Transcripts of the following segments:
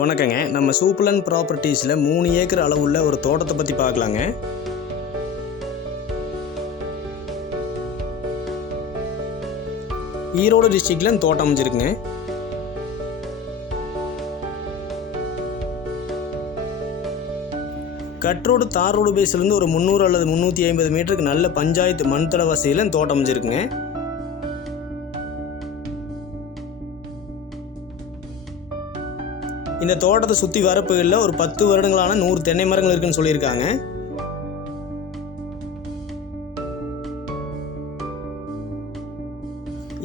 வணக்கங்க. நம்ம சூப்பலன் ப்ராப்பர்ட்டிஸில் மூணு ஏக்கர் அளவுள்ள ஒரு தோட்டத்தை பற்றி பார்க்கலாங்க. ஈரோடு டிஸ்ட்ரிக்டில் இந்த தோட்டம் அமைஞ்சிருக்குங்க. கட் ரோடு தார் ரோடு பேஸ்லேருந்து ஒரு முந்நூறு அல்லது முந்நூற்றி ஐம்பது மீட்டருக்கு நல்ல பஞ்சாயத்து மண்தள வசதியில் இந்த தோட்டம் அமைஞ்சிருக்குங்க. இந்த தோட்டத்தை சுற்றி வரப்புகளில் ஒரு பத்து வருடங்களான நூறு தென்னை மரங்கள் இருக்குன்னு சொல்லியிருக்காங்க.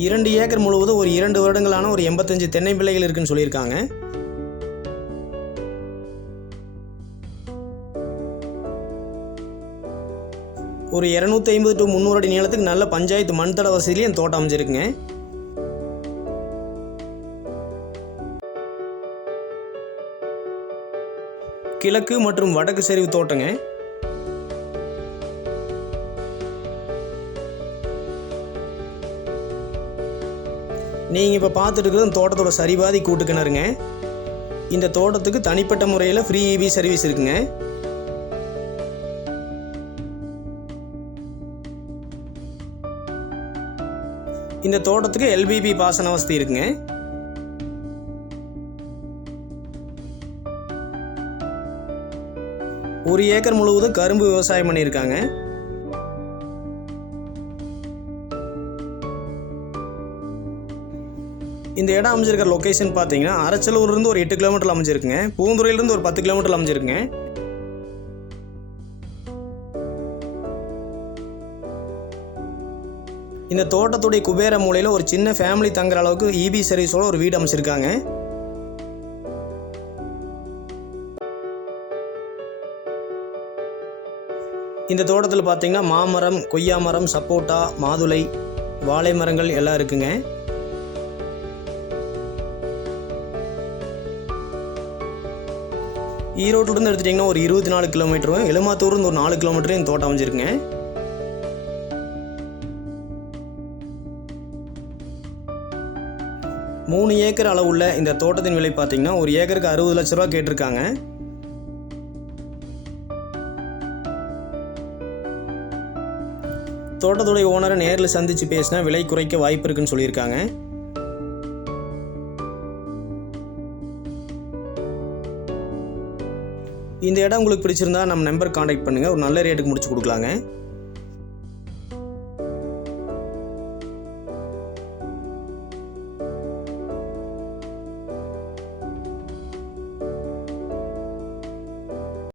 இரண்டு ஏக்கர் முழுவதும் ஒரு இரண்டு வருடங்களான ஒரு எண்பத்தஞ்சு தென்னை பிள்ளைகள் இருக்குன்னு சொல்லியிருக்காங்க. ஒரு இரநூத்தி ஐம்பது டு முந்நூறு அடி நீளத்துக்கு நல்ல பஞ்சாயத்து மண் தட வசதியிலையும் தோட்டம் அமைஞ்சிருக்குங்க. கிழக்கு மற்றும் வடக்கு சரிவு தோட்டங்க. நீங்கள் இப்போ பார்த்துட்டு இருக்கிறது தோட்டத்தோட சரிபாதி கூட்டு கிணறுங்க. இந்த தோட்டத்துக்கு தனிப்பட்ட முறையில் ஃப்ரீ இபி சர்வீஸ் இருக்குங்க. இந்த தோட்டத்துக்கு எல்பிபி பாசன வசதி இருக்குங்க. ஒரு ஏக்கர் முழுவதும் கரும்பு விவசாயம் பண்ணியிருக்காங்க. இந்த இடம் அமைஞ்சிருக்கிற லொக்கேஷன் பார்த்தீங்கன்னா அரச்சலூர்லேருந்து ஒரு எட்டு கிலோமீட்டர் அமைஞ்சிருக்குங்க. பூந்துறையிலேருந்து ஒரு பத்து கிலோமீட்டர் அமைஞ்சிருக்குங்க. இந்த தோட்டத்துடைய குபேர மூலையில் ஒரு சின்ன ஃபேமிலி தங்குற அளவுக்கு இபி சர்வீஸோட ஒரு வீடு அமைச்சிருக்காங்க. இந்த தோட்டத்தில் பார்த்திங்கன்னா மாமரம் கொய்யா மரம் சப்போட்டா மாதுளை வாழை மரங்கள் எல்லாம் இருக்குங்க. ஈரோட்டிலிருந்து எடுத்துட்டிங்கன்னா ஒரு இருபத்தி நாலு கிலோமீட்டரும் எலுமாத்தூர்லேருந்து ஒரு நாலு கிலோமீட்டரும் இந்த தோட்டம் அமைஞ்சிருக்குங்க. மூணு ஏக்கர் அளவுள்ள இந்த தோட்டத்தின் விலை பார்த்தீங்கன்னா ஒரு ஏக்கருக்கு அறுபது லட்ச ரூபா கேட்டிருக்காங்க. தோட்டத்துடைய ஓனரை நேரில் சந்தித்து பேசினா விலை குறைக்க வாய்ப்பு இருக்குன்னு சொல்லியிருக்காங்க. இந்த இடம் உங்களுக்கு பிடிச்சிருந்தா நம்ம நம்பர் காண்டாக்ட் பண்ணுங்கள் ஒரு நல்ல ரேட்டுக்கு முடிச்சு கொடுக்கலாங்க.